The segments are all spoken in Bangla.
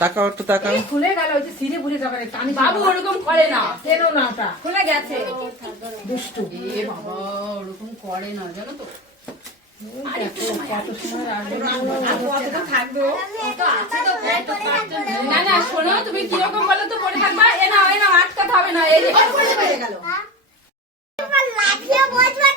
তাকাও একটু তাকাও। এই খুলে গেল ওই যে সিঁড়ি বুড়ি যাবে টানি বাবু ওরকম করে না। কেন না ওটা। খুলে গেছে। দুষ্টু। এ বাবা ওরকম করে না জানো তো। না না শোনো তুমি কীরকম বলো তো পড়ে থাকবা। এ না এ না আটকাতে হবে না এই যে লাঠিয়ে বসবার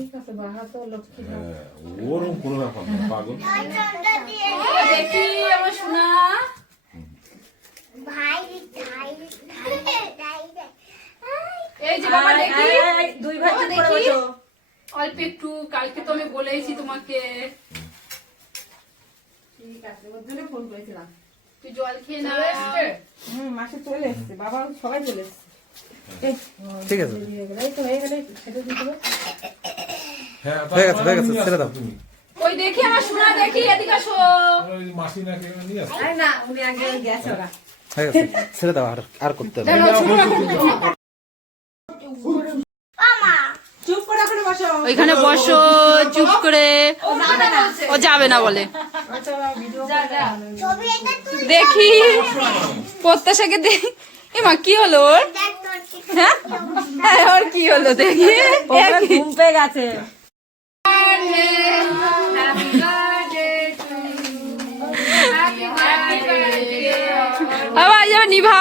ঠিক আছে বাহা তো লক্ষ্মী ওরম কোনো ব্যাপার না পাগল দেখি আমার শোনা ভাই ভাই ভাই এই যে বাবা দেখি দুই ভাই বাবা চুপ করে দেখি। অল্প একটু কালকে তো আমি বলেইছি তোমাকে ঠিক আছে ওর জন্য ফোন করেছিলাম তুই জল খেয়ে না হুম মাসে চলে এসছে বাবা সবাই চলে এসছে ঠিক আছে হয়ে গেল ছেড়ে হ্যাঁ হয়ে গেছে, হয়ে গেছে, ছেড়ে দাও। তুমি। ওই দেখি আমার শোনা দেখি এদিকে আসো। ওই মাসি না কে নিয়ে আসো। আরে না উনি আগে গেছে ওরা। হয়ে গেছে ছেড়ে দাও আর আর করতে হবে না। চুপ করে ওখানে বসো। ওইখানে বসো চুপ করে। ও যাবে না বলে। আচ্ছা দেখি। প্রত্যাশাকে দেখ। এ মা কি হলো ওর? হ্যাঁ? হ্যাঁ, ওর কি হলো? দেখি। ঘুম পেয়ে গেছে। আবার যাবে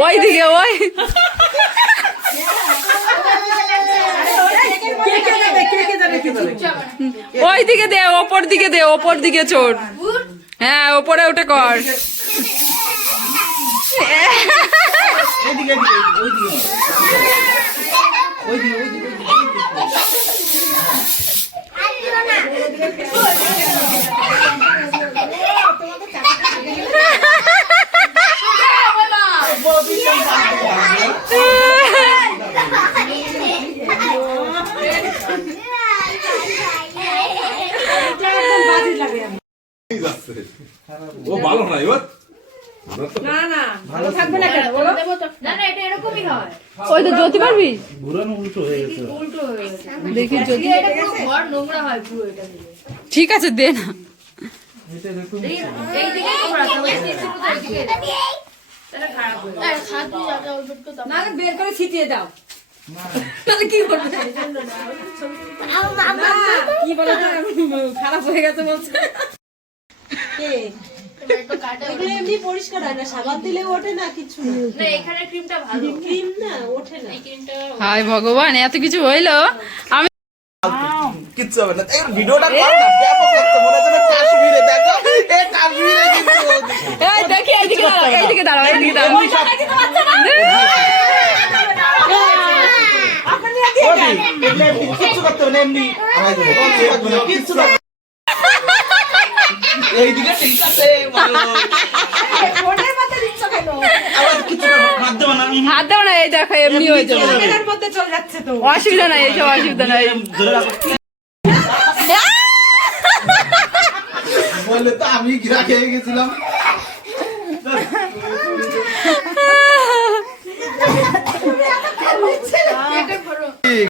ওই দিকে ওই কে কে যাবে কে কে যাবে কে যাবে ওই। দিকে দে ওপর দিকে দে ওপর দিকে চোর হ্যাঁ ওপরে উঠে কর। বাজি ও ভালো না না ভালো থাকবে না কেন বলো? ওই তো জ্যোতি পারবি? ঘুরানো উল্টো হয়ে গেছে। দেখি জ্যোতি। ঠিক আছে দে না। না বের করে ছিটিয়ে দাও। তাহলে কি করবে কি বলো খারাপ হয়ে গেছে বলছে। কে? এমনি পরিষ্কার হয় না সাবান দিলে ওঠে না কিছু না। ক্রিম না ওঠে না। হায় ভগবান এত কিছু হইল? আমি কিচ্ছু হবে না। এই ভিডিওটা কর না ব্যাপক লাগছে মনে হচ্ছে কাশ্মীরে দেখো। কাশ্মীরে কিন্তু এই দেখি এইদিকে দাঁড়াও এইদিকে দাঁড়াও এইদিকে দাঁড়াও। এগুলো কিচ্ছু করতে হবে না এমনি। কিচ্ছু করতে এইদিকে ঠিক আছে ভালো। ফোনের মধ্যে দিচ্ছ কেন? আবার কিচ্ছু হাত দেবো না আমি হাত দাও না এই দেখো এমনি হয়ে যাবে। ক্যামেরার মধ্যে চলে যাচ্ছে তো। অসুবিধা নাই এইসব অসুবিধা নাই। বললে তো আমি গিরা খেয়ে গেছিলাম।